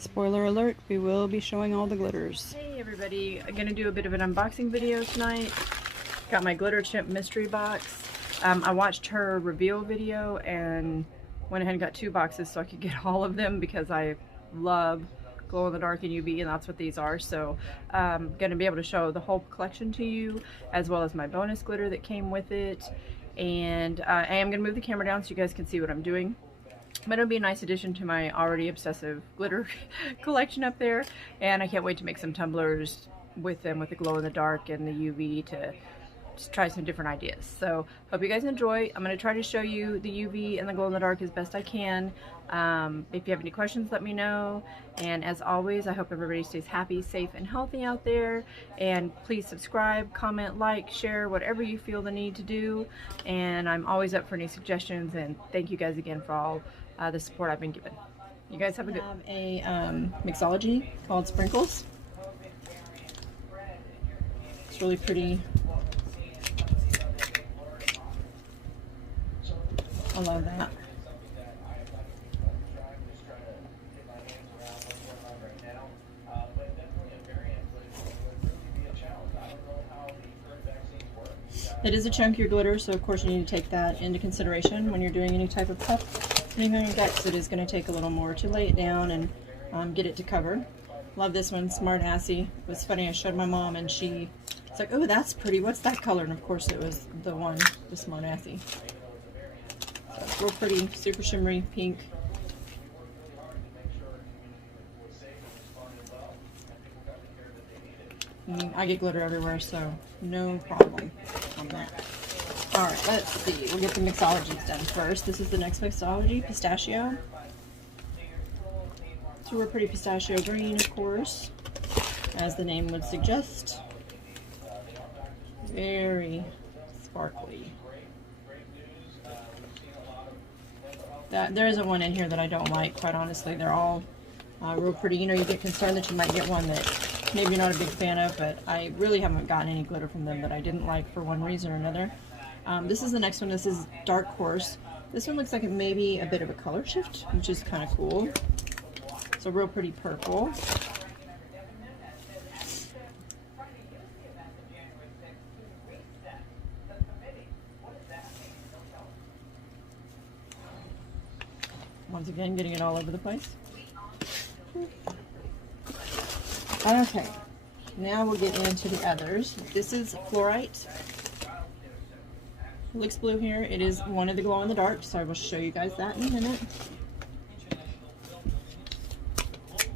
Spoiler alert, we will be showing all the glitters. Hey everybody, I'm gonna do a bit of an unboxing video tonight. Got my Glitter Chimp mystery box. I watched her reveal video and went ahead and got 2 boxes so I could get all of them because I love glow in the dark and UV, and that's what these are. So I'm gonna be able to show the whole collection to you, as well as my bonus glitter that came with it. And I am gonna move the camera down so you guys can see what I'm doing. But it'll be a nice addition to my already obsessive glitter collection up there, and I can't wait to make some tumblers with them with the glow in the dark and the UV to just try some different ideas. So hope you guys enjoy. I'm going to try to show you the UV and the glow in the dark as best I can. If you have any questions, let me know. And as always, I hope everybody stays happy, safe, and healthy out there. And please subscribe, comment, like, share, whatever you feel the need to do. And I'm always up for any suggestions, and thank you guys again for all the support I've been given. You guys have a good... I have a Mixology called Sprinkles. It's really pretty. I love that. It is a chunkier glitter, so of course you need to take that into consideration when you're doing any type of cup, anything like that, because it is going to take a little more to lay it down and get it to cover. Love this one, Smart Assy. It was funny, I showed my mom and she was like, oh, that's pretty, what's that color? And of course it was the one, the Smart Assy. So it's real pretty, super shimmery pink. I get glitter everywhere, so no problem on that. Alright, let's see. We'll get the mixologies done first. This is the next mixology, pistachio. So we're pretty pistachio green, of course, as the name would suggest. Very sparkly. There isn't one in here that I don't like, quite honestly. They're all real pretty. You know, you get concerned that you might get one that maybe you're not a big fan of, but I really haven't gotten any glitter from them that I didn't like for one reason or another. This is the next one. This is Dark Horse. This one looks like it may be a bit of a color shift, which is kind of cool. It's a real pretty purple. Once again, getting it all over the place. Okay, now we'll get into the others. This is Fluorite. It looks blue here. It is one of the glow in the dark, so I will show you guys that in a minute. It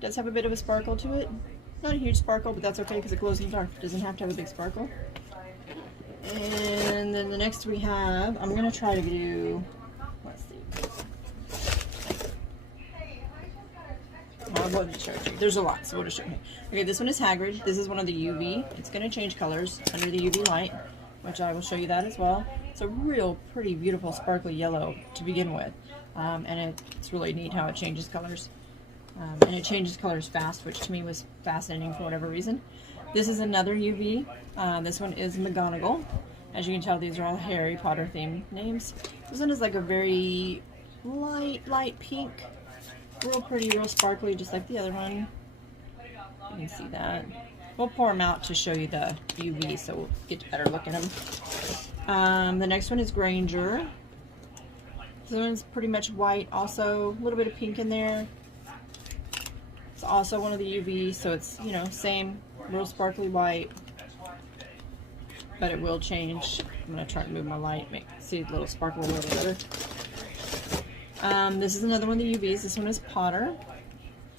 does have a bit of a sparkle to it. Not a huge sparkle, but that's okay because it glows in the dark. It doesn't have to have a big sparkle. And then the next we have, I'm going to try to do, let's see. We'll just show it to you. There's a lot, so we'll just show you. Okay, this one is Hagrid. This is one of the UV. It's going to change colors under the UV light, which I will show you that as well. It's a real pretty, beautiful, sparkly yellow to begin with. And it's really neat how it changes colors. And it changes colors fast, which to me was fascinating for whatever reason. This is another UV. This one is McGonagall. As you can tell, these are all Harry Potter themed names. This one is like a very light pink. Real pretty, real sparkly, just like the other one. You can see that. We'll pour them out to show you the UV, so we'll get a better look at them. The next one is Granger. This one's pretty much white, also a little bit of pink in there. It's also one of the UV, so it's, you know, same, real sparkly white, but it will change. I'm going to try to move my light, see a little sparkle a little better. This is another one of the UVs. This one is Potter.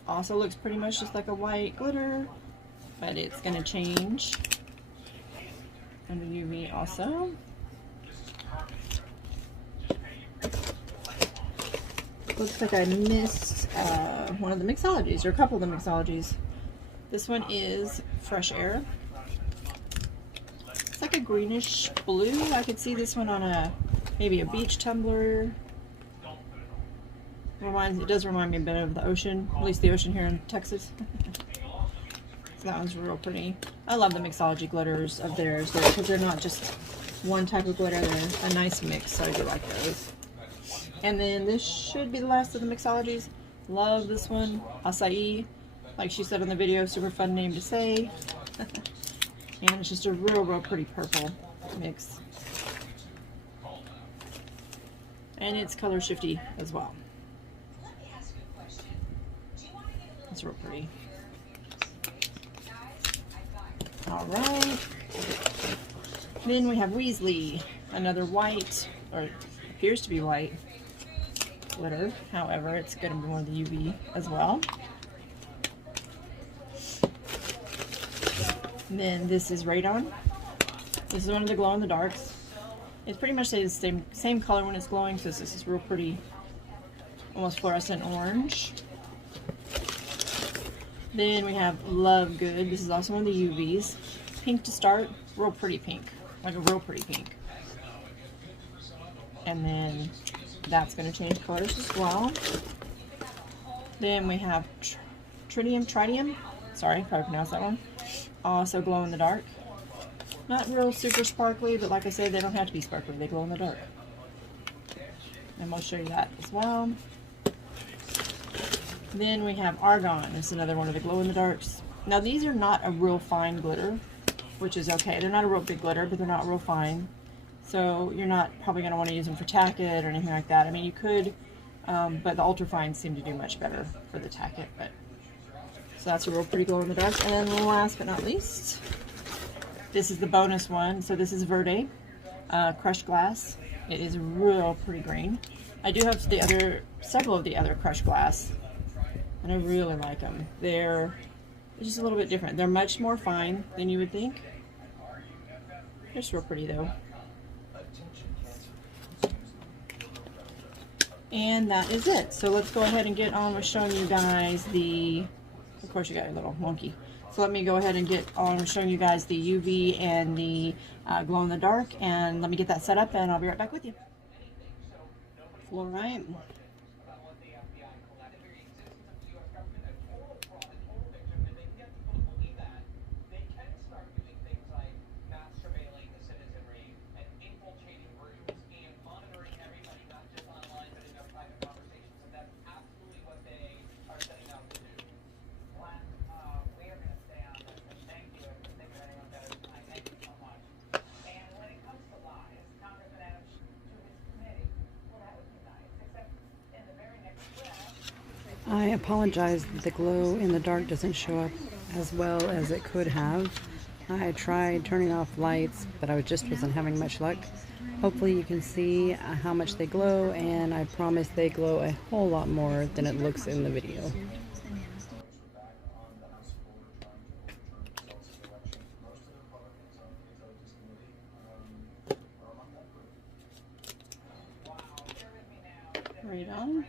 Also looks pretty much just like a white glitter, but it's going to change under UV also. Looks like I missed one of the mixologies, or a couple of the mixologies. This one is Fresh Air. It's like a greenish blue. I could see this one on maybe a beach tumbler. It does remind me a bit of the ocean, at least the ocean here in Texas. So that one's real pretty. I love the Mixology glitters of theirs because they're not just one type of glitter, they're a nice mix, so I do like those. And then this should be the last of the Mixologies. Love this one. Acai. Like she said in the video, super fun name to say. And it's just a real pretty purple mix. And it's color shifty as well. It's real pretty. Alright. Then we have Weasley. Another white, or appears to be white, glitter. However, it's going to be more of the UV as well. And then this is Radon. This is one of the glow in the darks. It's pretty much the same color when it's glowing, so this is real pretty, almost fluorescent orange. Then we have Love Good. This is also one of the UVs. Pink to start, real pretty pink, like a real pretty pink. And then that's going to change colors as well. Then we have Tritium. Sorry if I pronounced that one. Also glow in the dark. Not real super sparkly, but like I said, they don't have to be sparkly. They glow in the dark. And we'll show you that as well. Then we have Argon. This is another one of the glow in the darks. Now these are not a real fine glitter, which is okay. They're not a real big glitter, but they're not real fine. So you're not probably going to want to use them for tacket or anything like that. I mean, you could, but the ultra fines seem to do much better for the tacket. But so that's a real pretty glow in the dark. And then last but not least, this is the bonus one. So this is Verde, crushed glass. It is real pretty green. I do have several of the other crushed glass, and I really like them. They're just a little bit different. They're much more fine than you would think. They're just real pretty though. And that is it. So let's go ahead and get on with showing you guys of course you got your little monkey. So let me go ahead and get on with showing you guys the UV and the glow in the dark, and let me get that set up and I'll be right back with you. All right. I apologize that the glow in the dark doesn't show up as well as it could have. I tried turning off lights, but I just wasn't having much luck. Hopefully you can see how much they glow, and I promise they glow a whole lot more than it looks in the video. Right on.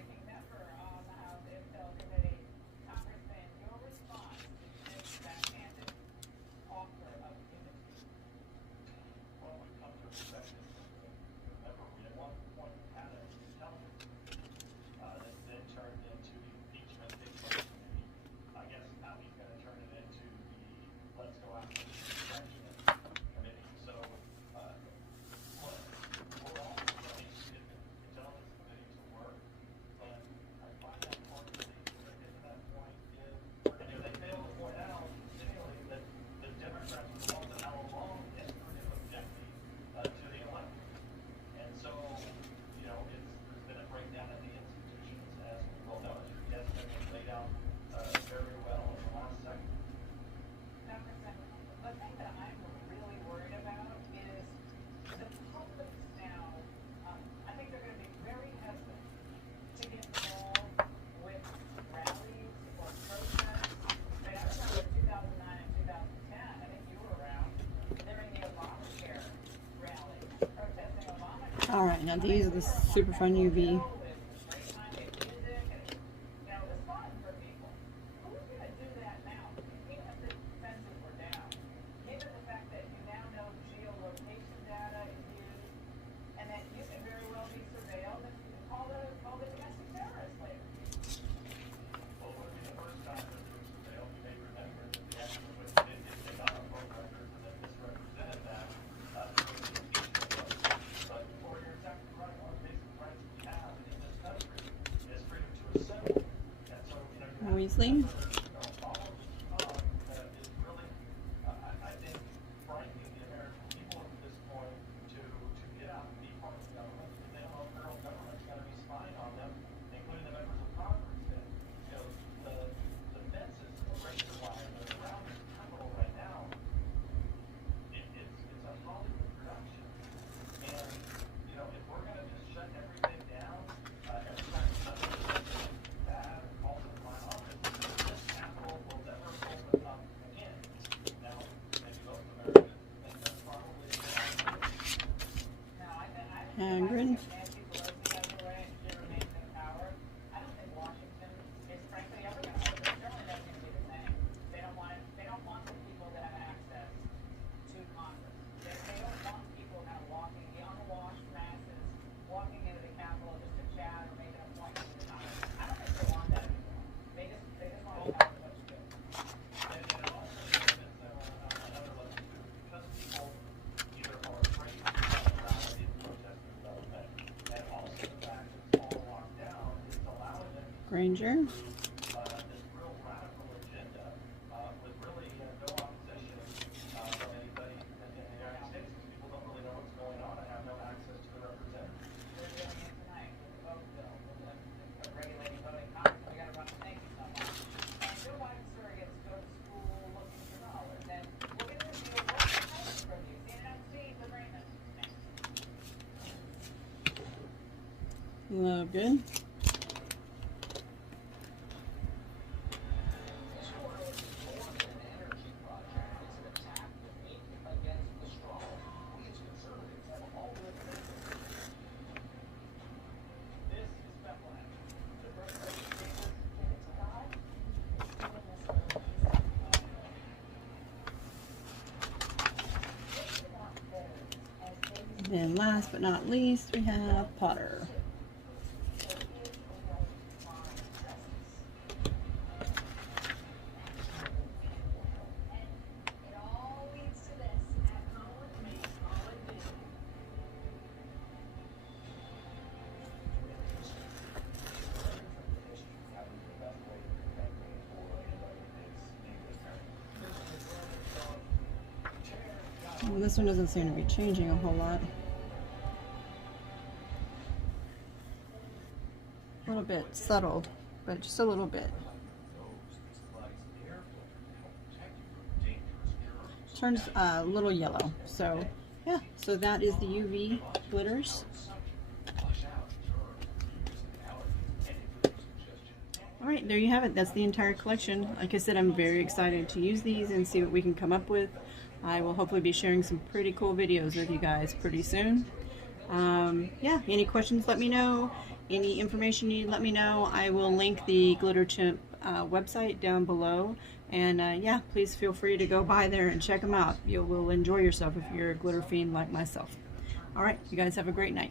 Alright, now these are the super fun UV. Weasley. Hagrid. Granger. Logan. And last but not least, we have Potter. Well, this one doesn't seem to be changing a whole lot. A little bit subtle, but just a little bit. Turns a little yellow. So yeah, so that is the UV glitters. All right, there you have it. That's the entire collection. Like I said, I'm very excited to use these and see what we can come up with. I will hopefully be sharing some pretty cool videos with you guys pretty soon. Yeah, any questions, let me know. Any information you need, let me know. I will link the Glitter Chimp website down below. And yeah, please feel free to go by there and check them out. You will enjoy yourself if you're a glitter fiend like myself. All right, you guys have a great night.